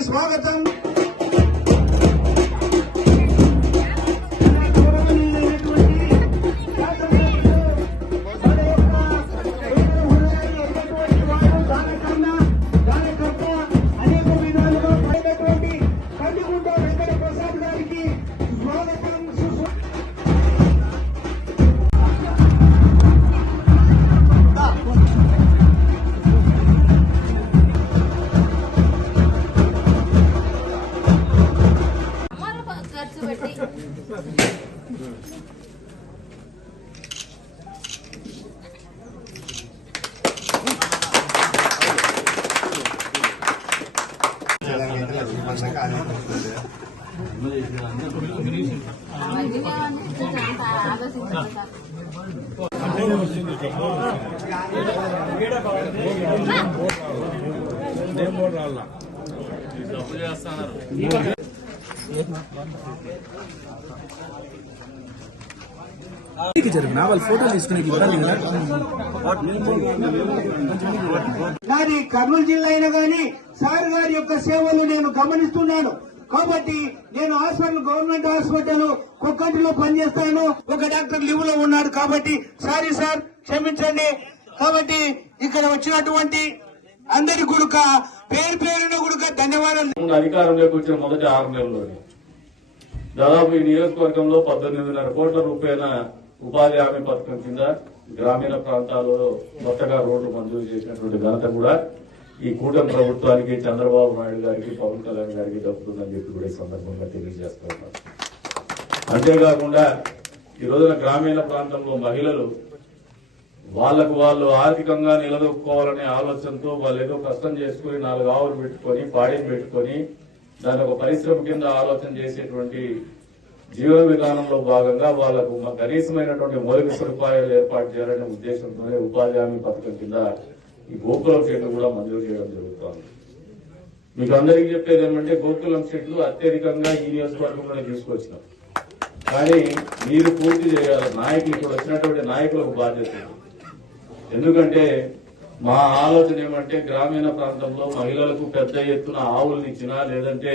स्वागतम। ఆలోచించాలి సార్ జరిగిన వాళ్ళు ఫోటో తీసుకునే ఇవ్వాలి కర్నూలు జిల్లా అయినా కానీ సార్ గారి యొక్క సేవలు నేను గమనిస్తున్నాను. కాబట్టి నేను హాస్పిటల్ గవర్నమెంట్ హాస్పిటల్ కుక్కటిలో పనిచేస్తాను. ఒక డాక్టర్ లీవ్లో ఉన్నాడు కాబట్టి సారీ సార్ క్షమించండి. కాబట్టి ఇక్కడ వచ్చినటువంటి అందరి గుడుక పేరు పేరున గుడుక ధన్యవాదాలు. అధికారంలోకి వచ్చిన మొదటి ఆరు నెలల్లోనే దాదాపు ఈ నియోజకవర్గంలో పద్దెనిమిదిన్నర కోట్ల రూపాయల ఉపాధి హామీ పథకం కింద గ్రామీణ ప్రాంతాల్లో కొత్తగా రోడ్లు మంజూరు చేసినటువంటి ఘనత కూడా ఈ కూటమి ప్రభుత్వానికి చంద్రబాబు నాయుడు గారికి పవన్ కళ్యాణ్ గారికి దక్కుతుందని చెప్పి కూడా ఈ సందర్భంగా తెలియజేస్తూ ఉన్నారు అంతేకాకుండా ఈ రోజున గ్రామీణ ప్రాంతంలో మహిళలు వాళ్ళకు వాళ్ళు ఆర్థికంగా నిలదొక్కుకోవాలనే ఆలోచనతో వాళ్ళు ఏదో కష్టం చేసుకుని నాలుగు ఆవులు పెట్టుకొని పాడిని పెట్టుకొని దాని ఒక పరిశ్రమ కింద ఆలోచన చేసేటువంటి జీవన విధానంలో భాగంగా వాళ్ళకు కనీసమైనటువంటి మౌలిక సదుపాయాలు ఏర్పాటు చేయాలనే ఉద్దేశంతోనే ఉపాధి హామీ పథకం కింద ఈ గోకులం షెడ్లు కూడా మంజూరు చేయడం జరుగుతుంది. మీకు అందరికీ చెప్పేది ఏమంటే గోకులం షెడ్లు అత్యధికంగా ఈ నియోజకవర్గంలోనే తీసుకొచ్చినాం. కానీ మీరు పూర్తి చేయాలి. నాయకులు ఇప్పుడు వచ్చినటువంటి నాయకులకు బాధ్యత ఎందుకంటే మా ఆలోచన ఏమంటే గ్రామీణ ప్రాంతంలో మహిళలకు పెద్ద ఎత్తున ఆవుల్ని ఇచ్చినా లేదంటే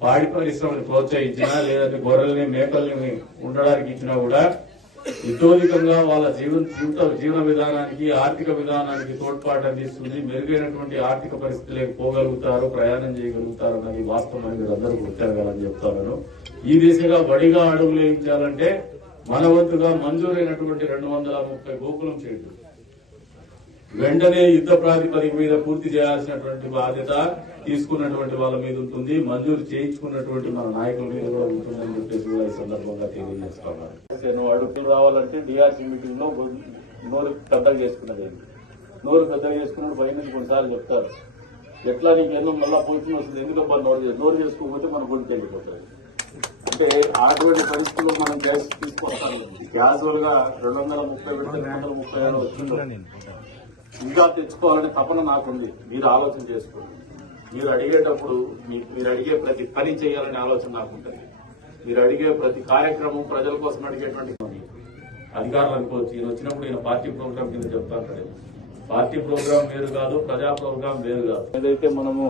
పాడి పరిశ్రమని ప్రోత్సహించినా లేదంటే గొర్రెల్ని మేకల్ని ఉండడానికి ఇచ్చినా కూడా ఇతోధికంగా వాళ్ళ జీవన జీవిత జీవన విధానానికి ఆర్థిక విధానానికి తోడ్పాటు అందిస్తుంది. మెరుగైనటువంటి ఆర్థిక పరిస్థితులకు పోగలుగుతారు ప్రయాణం చేయగలుగుతారు అన్నది వాస్తవాన్ని మీరు అందరూ గుర్తెరగాలని చెప్తాను ఈ దిశగా బడిగా అడుగులు వేయించాలంటే మన వంతుగా మంజూరైనటువంటి రెండు వందల ముప్పై గోకులం చేయడం. వెంటనే యుద్ధ ప్రాతిపదిక మీద పూర్తి చేయాల్సినటువంటి బాధ్యత తీసుకున్నటువంటి వాళ్ళ మీద ఉంటుంది. మంజూరు చేయించుకున్నటువంటి మన నాయకుల మీద కూడా ఉంటుందని చెప్పేసి కూడా ఈ సందర్భంగా తెలియజేస్తున్నారు అడుగులు రావాలంటే డిఆర్సీ మీటింగ్లో నోరు పెద్దగా చేసుకున్నది నోరు పెద్దగా చేసుకున్నప్పుడు పై నుంచి కొన్నిసార్లు చెప్తారు. ఎట్లా నీకు ఎన్నో మళ్ళా పోతుంది వస్తుంది? ఎందుకబ్బా నోరు చేసి నోరు చేసుకోకపోతే మన గుడికి వెళ్ళిపోతుంది అంటే అటువంటి పరిస్థితుల్లో మనం గ్యాస్ తీసుకొస్తాం. క్యాజువల్గా రెండు వందల ముప్పై రెండు వందల ముప్పై ఆరు ఇంకా తెచ్చుకోవాలనే తపన నాకుంది. మీరు ఆలోచన చేసుకోండి. మీరు అడిగేటప్పుడు మీరు అడిగే ప్రతి పని చేయాలనే ఆలోచన నాకుంటుంది. మీరు అడిగే ప్రతి కార్యక్రమం ప్రజల కోసం అడిగేటువంటి. అధికారులు అనుకోవచ్చు. ఈయన వచ్చినప్పుడు ఈయన పార్టీ ప్రోగ్రామ్ కింద చెప్తారు కదా పార్టీ ప్రోగ్రామ్ వేరు కాదు ప్రజా ప్రోగ్రామ్ వేరు కాదు. ఏదైతే మనము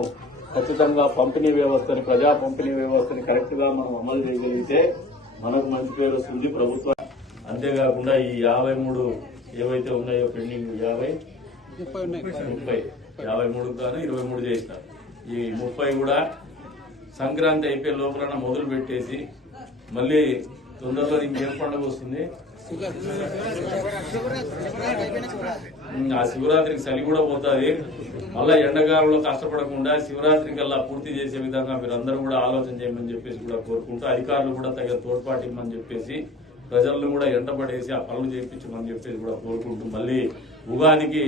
ఖచ్చితంగా పంపిణీ వ్యవస్థని ప్రజా పంపిణీ వ్యవస్థని కరెక్ట్గా మనం అమలు చేయగలిగితే మనకు మంచి పేరు వస్తుంది ప్రభుత్వం. అంతేకాకుండా ఈ యాభై మూడు ఏవైతే ఉన్నాయో పెండింగ్ యాభై ముప్పై యాభై మూడు గాను ఇరవై మూడు చేసిన. ఈ ముప్పై కూడా సంక్రాంతి అయిపోయే లోపల మొదలు పెట్టేసి మళ్ళీ తొందరలో ఇంకేం పండుగ వస్తుంది? ఆ శివరాత్రికి చలి కూడా పోతుంది. మళ్ళా ఎండాకాలంలో కష్టపడకుండా శివరాత్రి కల్లా పూర్తి చేసే విధంగా మీరు అందరూ కూడా ఆలోచన చేయమని చెప్పేసి కూడా కోరుకుంటూ అధికారులు కూడా తగిన తోడ్పాటు ఇవ్వమని చెప్పేసి ప్రజలను కూడా ఎండపడేసి ఆ పనులు చేయించమని చెప్పేసి కూడా కోరుకుంటూ మళ్ళీ ఉగాదికి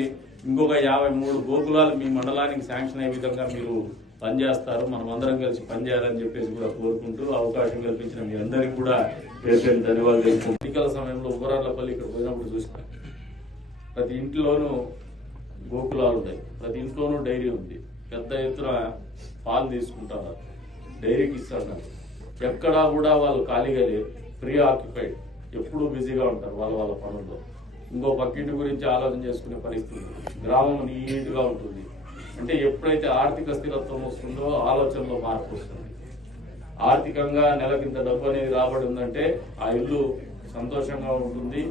ఇంకొక యాభై మూడు గోకులాలు మీ మండలానికి శాంక్షన్ అయ్యే విధంగా మీరు పనిచేస్తారు. మనం అందరం కలిసి పనిచేయాలని చెప్పేసి కూడా కోరుకుంటూ అవకాశం కల్పించిన మీ అందరికీ కూడా పేరు పేరు ధన్యవాదాలు ఎన్నికల సమయంలో ఉబరాళ్ళపల్లి ఇక్కడ పోయినప్పుడు చూసిన ప్రతి ఇంట్లోనూ గోకులాలు ఉన్నాయి ప్రతి ఇంట్లోనూ డైరీ ఉంది. పెద్ద ఎత్తున పాలు తీసుకుంటారు. డైరీకి ఇస్తున్నారు ఎక్కడా కూడా వాళ్ళు ఖాళీగా లేరు. ఫ్రీ ఆక్యుపైడ్ ఎప్పుడూ బిజీగా ఉంటారు వాళ్ళ వాళ్ళ పనుల్లో. ఇంకో పక్కింటి గురించి ఆలోచన చేసుకునే పరిస్థితి. గ్రామం నీట్గా ఉంటుంది. అంటే ఎప్పుడైతే ఆర్థిక స్థిరత్వం వస్తుందో ఆలోచనలో మార్పు వస్తుంది. ఆర్థికంగా నెలకింత డబ్బు అనేది రాబడి ఉందంటే ఆ ఇల్లు సంతోషంగా ఉంటుంది.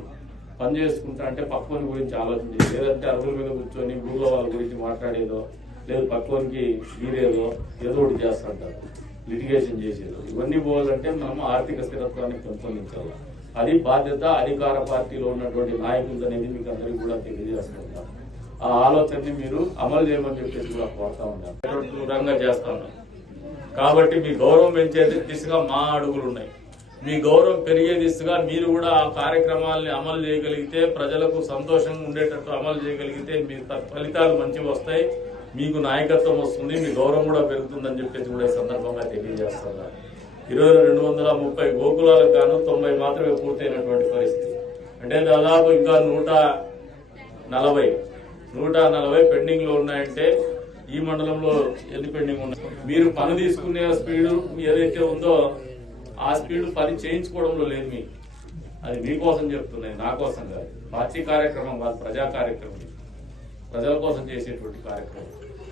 పని చేసుకుంటా అంటే పక్కోని గురించి ఆలోచన లేదంటే అరుగుల మీద కూర్చొని ఊళ్ళో వాళ్ళ గురించి మాట్లాడేదో లేదు పక్కోనికి మీరేదో ఏదో ఒకటి చేస్తుంటారు లిటిగేషన్ చేసేదో. ఇవన్నీ పోవాలంటే మనం ఆర్థిక స్థిరత్వాన్ని పెంపొందించాలి. అది బాధ్యత అధికార పార్టీలో ఉన్నటువంటి నాయకులు అనేది మీకు అందరికీ కూడా తెలియజేస్తుంటారు ఆ ఆలోచనని మీరు అమలు చేయమని చెప్పేసి కూడా కోరుతా ఉన్నారు దూరంగా చేస్తా ఉన్నాం. కాబట్టి మీ గౌరవం పెంచే దిశగా మా అడుగులు ఉన్నాయి. మీ గౌరవం పెరిగే దిశగా మీరు కూడా ఆ కార్యక్రమాల్ని అమలు చేయగలిగితే ప్రజలకు సంతోషంగా ఉండేటట్టు అమలు చేయగలిగితే మీ త- ఫలితాలు మంచిగా వస్తాయి. మీకు నాయకత్వం వస్తుంది మీ గౌరవం కూడా పెరుగుతుందని చెప్పేసి కూడా ఈ సందర్భంగా తెలియజేస్తున్నారు ఇరవై రెండు వందల ముప్పై గోకులాలకు గాను తొంభై మాత్రమే పూర్తయినటువంటి పరిస్థితి. అంటే దాదాపు ఇంకా నూట నలభై నూట నలభై పెండింగ్లో ఉన్నాయంటే ఈ మండలంలో ఎన్ని పెండింగ్ ఉన్నాయి? మీరు పని తీసుకునే స్పీడ్ ఏదైతే ఉందో ఆ స్పీడ్ పని చేయించుకోవడంలో లేదు మీకు అది మీకోసం చెప్తున్నాయి నా కోసం కాదు. పార్టీ కార్యక్రమం కాదు ప్రజా కార్యక్రమం. ప్రజల కోసం చేసేటువంటి కార్యక్రమం.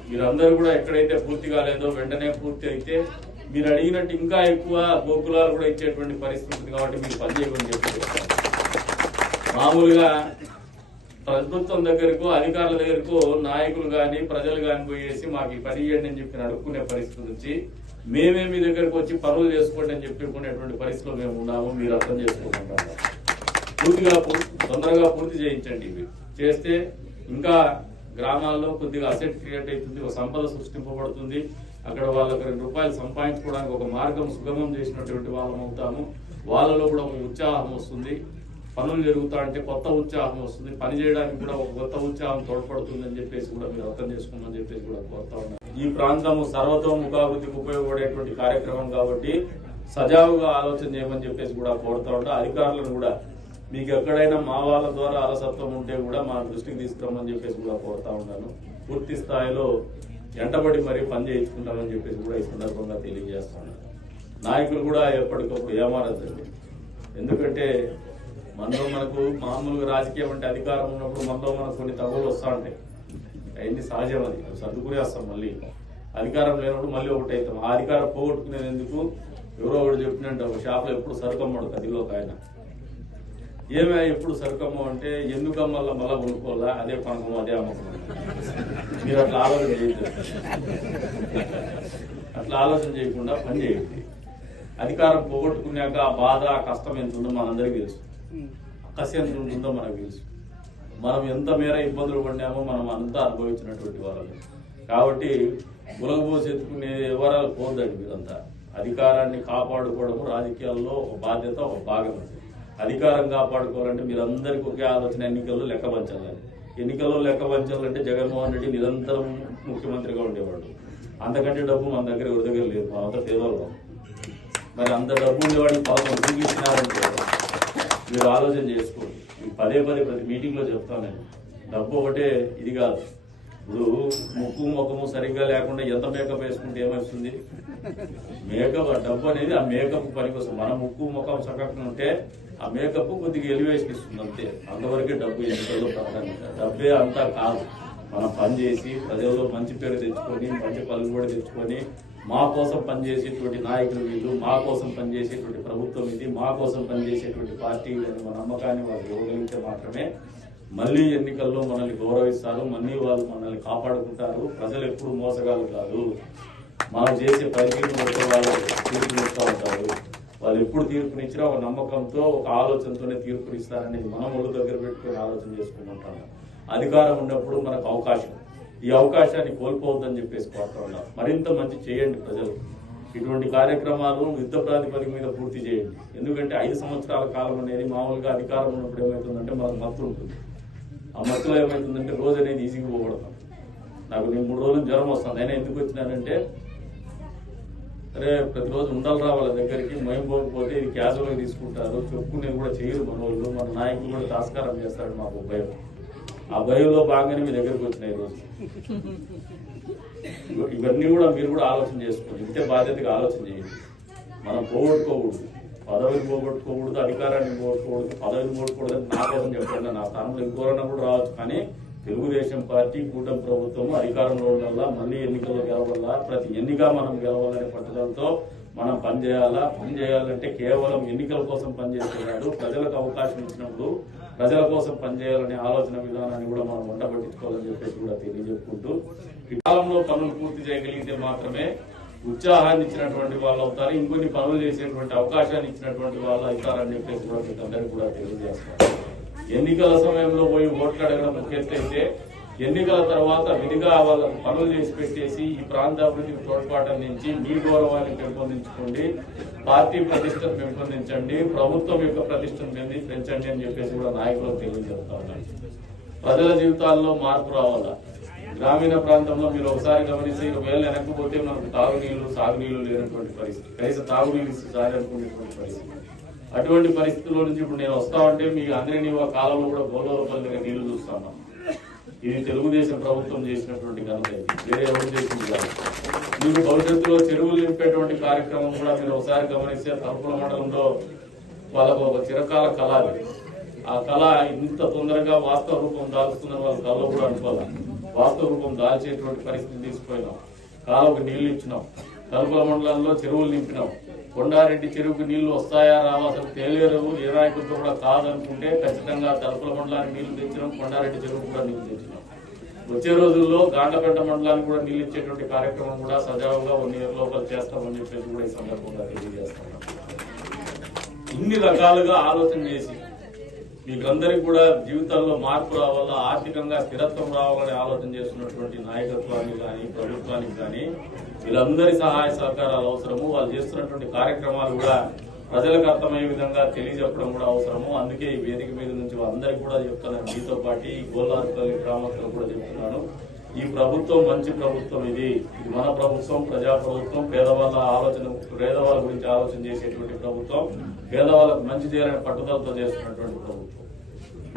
మీరందరూ కూడా ఎక్కడైతే పూర్తి కాలేదో వెంటనే పూర్తి అయితే మీరు అడిగినట్టు ఇంకా ఎక్కువ గోకులాలు కూడా ఇచ్చేటువంటి పరిస్థితి ఉంది కాబట్టి మీరు పని చేయమని చెప్పి మామూలుగా ప్రభుత్వం దగ్గరకు అధికారుల దగ్గరకు నాయకులు కానీ ప్రజలు కానీ పోయేసి మాకు ఈ పని చేయండి అని చెప్పి అడుక్కునే పరిస్థితి వచ్చి మేమే మీ దగ్గరకు వచ్చి పనులు చేసుకోండి అని చెప్పుకునేటువంటి పరిస్థితిలో మేము ఉన్నాము మీరు అర్థం చేసుకోమంటారు పూర్తిగా తొందరగా పూర్తి చేయించండి ఇవి. చేస్తే ఇంకా గ్రామాల్లో కొద్దిగా అసెట్ క్రియేట్ అవుతుంది ఒక సంపద సృష్టింపబడుతుంది. అక్కడ వాళ్ళకి రెండు రూపాయలు సంపాదించుకోవడానికి ఒక మార్గం సుగమం చేసినటువంటి వాళ్ళం అవుతాము. వాళ్ళలో కూడా ఒక ఉత్సాహం వస్తుంది. పనులు జరుగుతా అంటే కొత్త ఉత్సాహం వస్తుంది. పని చేయడానికి కూడా ఒక కొత్త ఉత్సాహం తోడ్పడుతుందని చెప్పేసి కూడా మీరు అర్థం చేసుకోమని చెప్పేసి కూడా కోరుతా ఉన్నాను ఈ ప్రాంతము సర్వతోముఖాభివృద్ధికి ఉపయోగపడేటువంటి కార్యక్రమం కాబట్టి సజావుగా ఆలోచన చేయమని చెప్పేసి కూడా కోరుతా ఉంటా. అధికారులను కూడా మీకు ఎక్కడైనా మా వాళ్ళ ద్వారా అలసత్వం ఉంటే కూడా మా దృష్టికి తీసుకురమ్మని చెప్పేసి కూడా కోరుతా ఉన్నాను. పూర్తి స్థాయిలో ఎంటబడి మరీ పని చేయించుకుంటామని చెప్పేసి కూడా ఈ సందర్భంగా తెలియజేస్తాను నాయకులు కూడా ఎప్పటికప్పుడు ఏమారద్దండి ఎందుకంటే మనలో మనకు మామూలుగా రాజకీయం అంటే అధికారం ఉన్నప్పుడు మనలో మనకు కొన్ని తగులు వస్తూ ఉంటాయి. అవన్నీ సహజం అది. అవి సర్దుకునేస్తాం మళ్ళీ. అధికారం లేనప్పుడు మళ్ళీ ఒకటి అవుతాం. ఆ అధికారం పోగొట్టుకునేందుకు ఎవరో ఒకటి చెప్పినట్టు ఒక షాప్లో ఎప్పుడు సరుకమ్మడు కదిలో ఒక ఆయన. ఏమే ఎప్పుడు సరుకమ్మ అంటే ఎందుకమ్మ మళ్ళా కొనుక్కోవాలా? అదే కొనకమ్మ అదే అమ్మకం మీరు అట్లా ఆలోచన చేయొద్దు. అట్లా ఆలోచన చేయకుండా పని చేయండి. అధికారం పోగొట్టుకున్నాక ఆ బాధ ఆ కష్టం ఎంత ఉందో మనందరికీ తెలుసు. కసి ఎంత ఉంటుందో మనకు తెలుసు. మనం ఎంత మేర ఇబ్బందులు పడినామో మనం అంతా అనుభవించినటువంటి వాళ్ళు కాబట్టి గులగబోసి ఎత్తుకునే వివరాలు పోదండి మీరంతా. అధికారాన్ని కాపాడుకోవడము రాజకీయాల్లో ఒక బాధ్యత ఒక భాగం అధికారం కాపాడుకోవాలంటే మీరందరికీ ఒకే ఆలోచన ఎన్నికల్లో లెక్క పంచాలని ఎన్నికల్లో లెక్క పంచాలంటే జగన్మోహన్ రెడ్డి నిరంతరం ముఖ్యమంత్రిగా ఉండేవాడు. అంతకంటే డబ్బు మన దగ్గర ఎవరి దగ్గర లేదు? మనంతా పేదవాళ్ళం మరి అంత డబ్బు ఉండేవాడిని పాపం సీట్లు మీరు ఆలోచన చేసుకోండి. పదే పదే ప్రతి మీటింగ్లో చెప్తాను నేను. డబ్బు ఒకటే ఇది కాదు. ఇప్పుడు ముక్కు ముఖము సరిగ్గా లేకుండా ఎంత మేకప్ వేసుకుంటే ఏమవుతుంది మేకప్ ఆ డబ్బు అనేది ఆ మేకప్ పని కోసం మన ముక్కు ముఖం సగం ఉంటే ఆ మేకప్ కొద్దిగా ఎలివేషన్ ఇస్తుంది అంతే. అంతవరకే డబ్బు ఎన్నికల్లో ప్రాధాన్యత డబ్బే అంతా కాదు. మనం పని చేసి ప్రజల్లో మంచి పేరు తెచ్చుకొని మంచి పనులు కూడా తెచ్చుకొని మా కోసం పనిచేసేటువంటి నాయకులు వీళ్ళు మా కోసం పనిచేసేటువంటి ప్రభుత్వం ఇది మా కోసం పనిచేసేటువంటి పార్టీ అని మా నమ్మకాన్ని వాళ్ళు ఇవ్వగలిగితే మాత్రమే మళ్ళీ ఎన్నికల్లో మనల్ని గౌరవిస్తారు మళ్ళీ వాళ్ళు మనల్ని కాపాడుకుంటారు. ప్రజలు ఎప్పుడు మోసగాలు కాదు. మనం చేసే పనితీరు వాళ్ళు తీర్పునిస్తూ ఉంటారు. వాళ్ళు ఎప్పుడు తీర్పునిచ్చినా ఒక నమ్మకంతో ఒక ఆలోచనతోనే తీర్పునిస్తారని మనం ఒళ్ళు దగ్గర పెట్టుకుని ఆలోచన చేసుకుంటుంటాం. అధికారం ఉన్నప్పుడు మనకు అవకాశం. ఈ అవకాశాన్ని కోల్పోవద్దని చెప్పేసి కోరుతా ఉన్నాం. మరింత మంచి చేయండి ప్రజలు. ఇటువంటి కార్యక్రమాలు యుద్ధ ప్రాతిపదిక మీద పూర్తి చేయండి. ఎందుకంటే ఐదు సంవత్సరాల కాలం అనేది మామూలుగా అధికారం ఉన్నప్పుడు ఏమవుతుందంటే మనకు మత్తు ఉంటుంది. ఆ మత్తులో ఏమవుతుందంటే రోజు అనేది ఈజీగా పోగొడతాం నాకు నేను మూడు రోజులు జ్వరం వస్తుంది. అయినా ఎందుకు వచ్చినానంటే అరే ప్రతిరోజు ఉండాలి వాళ్ళ దగ్గరికి మేము పోకపోతే ఇది క్యాజువల్గా తీసుకుంటారు. చెప్పుకునేది కూడా చేయరు మన వాళ్ళు మన నాయకులు కూడా తాస్కారం చేస్తాడు మాకు భయం. ఆ భయంలో బాగానే మీ దగ్గరికి వచ్చినాయి ఈరోజు రోజు. ఇవన్నీ కూడా మీరు కూడా ఆలోచన చేసుకోండి. ఇంతే బాధ్యతగా ఆలోచన చేయండి. మనం పోగొట్టుకోకూడదు. పదవిని పోగొట్టుకోకూడదు అధికారాన్ని పోగొట్టుకోకూడదు పదవిని పోగొట్టుకోకూడదు అని నా కోసం చెప్పండి. నా స్థానంలో ఇంకోరన్నా కూడా రావచ్చు కానీ తెలుగుదేశం పార్టీ కూటమి ప్రభుత్వం అధికారంలో ఉండల్లా మళ్ళీ ఎన్నికల్లో గెలవాలా ప్రతి ఎన్నిక మనం గెలవాలనే పట్టుదలతో మనం పనిచేయాలా? పని చేయాలంటే కేవలం ఎన్నికల కోసం పనిచేస్తున్నాడు. ప్రజలకు అవకాశం ఇచ్చినప్పుడు ప్రజల కోసం పనిచేయాలనే ఆలోచన విధానాన్ని కూడా మనం వంటబట్టించుకోవాలని చెప్పేసి కూడా తెలియజెప్పుకుంటూ ఈ కాలంలో పనులు పూర్తి చేయగలిగితే మాత్రమే ఉత్సాహాన్ని ఇచ్చినటువంటి వాళ్ళు అవుతారు. ఇంకొన్ని పనులు చేసేటువంటి అవకాశాన్ని ఇచ్చినటువంటి వాళ్ళు అవుతారని చెప్పేసి కూడా మీకు అందరికీ కూడా తెలియజేస్తారు ఎన్నికల సమయంలో పోయి ఓట్లు అడగడం ఒక ఎన్నికల తర్వాత విధిగా వాళ్ళకు పనులు చేసి పెట్టేసి ఈ ప్రాంత అభివృద్ధికి తోడ్పాటు అందించి మీ గౌరవాన్ని పెంపొందించుకోండి. పార్టీ ప్రతిష్టను పెంపొందించండి. ప్రభుత్వం యొక్క ప్రతిష్టను పెంది పెంచండి అని చెప్పేసి కూడా నాయకులకు తెలియజేస్తా ప్రజల జీవితాల్లో మార్పు రావాలా? గ్రామీణ ప్రాంతంలో మీరు ఒకసారి గమనిస్తే ఒకవేళ వెనకపోతే మనకు తాగునీళ్ళు సాగునీళ్ళు లేనటువంటి పరిస్థితి. కనీసం తాగునీళ్ళు సాగనుకునేటువంటి పరిస్థితి. అటువంటి పరిస్థితుల్లో నుంచి ఇప్పుడు నేను వస్తామంటే మీ అందరినీ ఒక కాలంలో కూడా గోదావరి దగ్గర నీళ్ళు చూస్తాను ఇది తెలుగుదేశం ప్రభుత్వం చేసినటువంటి ఘనత ఇది. వేరే ఎవరు చేసింది కాదు. మీకు భవిష్యత్తులో చెరువులు నింపేటువంటి కార్యక్రమం కూడా మీరు ఒకసారి గమనిస్తే తరపుల మండలంలో వాళ్ళకు ఒక చిరకాల కళ ఆ కళ ఇంత తొందరగా వాస్తవ రూపం దాల్చుతుందని వాళ్ళ కళలో కూడా అనుకోవాలి? వాస్తవ రూపం దాల్చేటువంటి పరిస్థితిని తీసుకుపోయినాం. కాలువకు నీళ్ళు ఇచ్చినాం. తలుపుల మండలంలో చెరువులు నింపినాం. కొండారెడ్డి చెరువుకు నీళ్ళు వస్తాయా రావా అసలు తేలేరు ఏ నాయకులతో కూడా కాదనుకుంటే ఖచ్చితంగా తలుపుల మండలానికి నీళ్ళు తెచ్చినాం. కొండారెడ్డి చెరువుకు కూడా నీళ్ళు తెచ్చినాం. వచ్చే రోజుల్లో గాండ్లపేట మండలానికి కూడా నీళ్ళు ఇచ్చేటువంటి కార్యక్రమం కూడా సజావుగా వన్ ఇయర్ లోపల చేస్తామని చెప్పేసి కూడా ఈ సందర్భంగా తెలియజేస్తున్నాం. ఇన్ని రకాలుగా ఆలోచన చేసి మీకందరికి కూడా జీవితాల్లో మార్పు రావాలా ఆర్థికంగా స్థిరత్వం రావాలని ఆలోచన చేస్తున్నటువంటి నాయకత్వానికి కానీ ప్రభుత్వానికి కానీ వీళ్ళందరి సహాయ సహకారాలు అవసరము. వాళ్ళు చేస్తున్నటువంటి కార్యక్రమాలు కూడా ప్రజలకు అర్థమయ్యే విధంగా తెలియజెప్పడం కూడా అవసరము. అందుకే ఈ వేదిక మీద నుంచి అందరికి కూడా చెప్తున్నాను. మీతో పాటు ఈ గోల్లార్పల్లి గ్రామస్తులు కూడా చెప్తున్నాను. ఈ ప్రభుత్వం మంచి ప్రభుత్వం ఇది. ఇది మన ప్రభుత్వం ప్రజా ప్రభుత్వం పేదవాళ్ళ ఆలోచన పేదవాళ్ళ గురించి ఆలోచన చేసేటువంటి ప్రభుత్వం పేదవాళ్ళకు మంచి చేయాలని పట్టుదలతో చేస్తున్నటువంటి ప్రభుత్వం.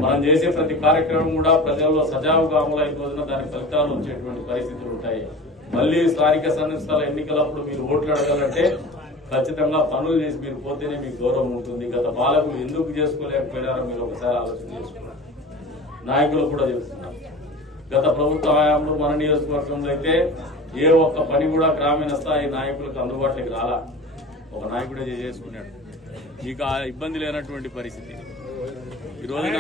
మనం చేసే ప్రతి కార్యక్రమం కూడా ప్రజల్లో సజావుగా అమలైన రోజున దాని ఫలితాలు వచ్చేటువంటి పరిస్థితులు ఉంటాయి. మళ్ళీ స్థానిక సంస్థల ఎన్నికలప్పుడు మీరు ఓట్లు అడగాలంటే ఖచ్చితంగా పనులు చేసి మీరు పోతేనే మీకు గౌరవం ఉంటుంది. గత పాలకులు ఎందుకు చేసుకోలేకపోయినారో మీరు ఒకసారి ఆలోచన చేసుకున్నారు. నాయకులు కూడా చెప్తున్నారు. గత ప్రభుత్వ హయాంలో మన నియోజకవర్గంలో అయితే ఏ ఒక్క పని కూడా గ్రామీణ స్థాయి నాయకులకు అందుబాటులోకి రాలా. ఒక నాయకుడే చేసుకున్నాడు. మీకు ఆ ఇబ్బంది లేనటువంటి పరిస్థితి. ఈ రోజున